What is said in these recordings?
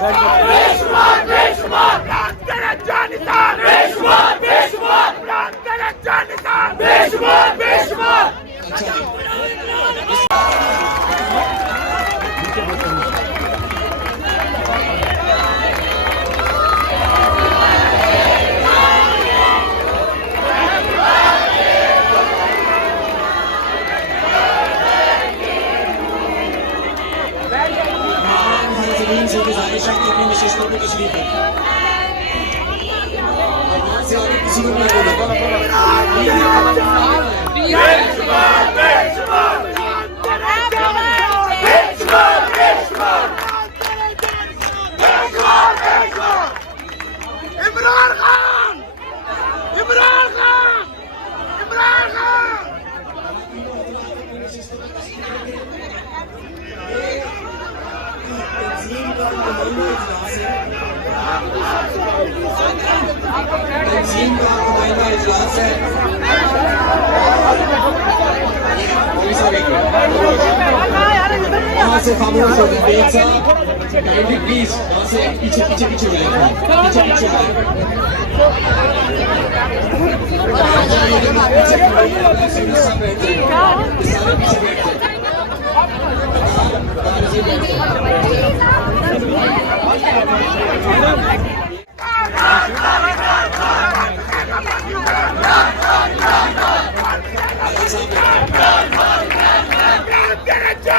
बेशुमार बेशुमार प्राण करे जानिसार बेशुमार बेशुमार प्राण करे जानिसार बेशुमार बेशुमार से गुजारिश है कि अपनी नशिस्तों में तशरीफ रखें और से आगे किसी को नहीं इमरान खान इमरान खान इमरान खान तंजीम का नुमाइंदा इजलास है। वहाँ से खामोश हो गए एक साथ प्लीज वहाँ से पीछे पीछे पीछे हो जाए पीछे पीछे हो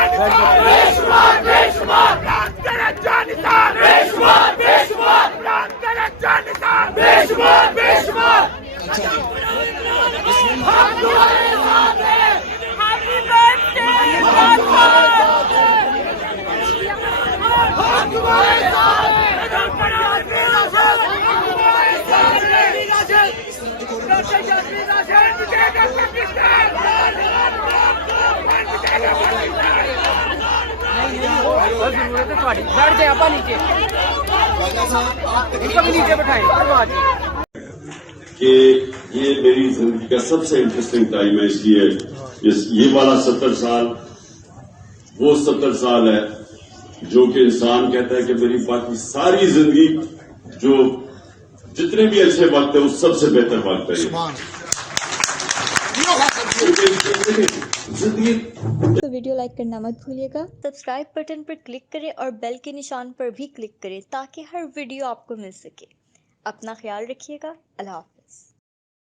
बेशुमार बेशुमार प्राण करे जानिसार बेशुमार बेशुमार प्राण करे जानिसार बेशुमार बेशुमार हम तुम्हारे साथ हैं हैप्पी बर्थडे हम तुम्हारे साथ हैं जरूरत है थोड़ी बैठ जाए आपा नीचे इनको भी नीचे बैठाएं कि ये मेरी जिंदगी का सबसे इंटरेस्टिंग टाइम है, इसलिए ये वाला 70 साल वो 70 साल है जो कि इंसान कहता है कि मेरी बाकी सारी जिंदगी जो जितने भी अच्छे वक्त है उस सबसे बेहतर वक्त है जिंदगी। तो वीडियो लाइक करना मत भूलिएगा, सब्सक्राइब बटन पर क्लिक करें और बेल के निशान पर भी क्लिक करें ताकि हर वीडियो आपको मिल सके। अपना ख्याल रखिएगा। अल्लाह हाफ़िज़।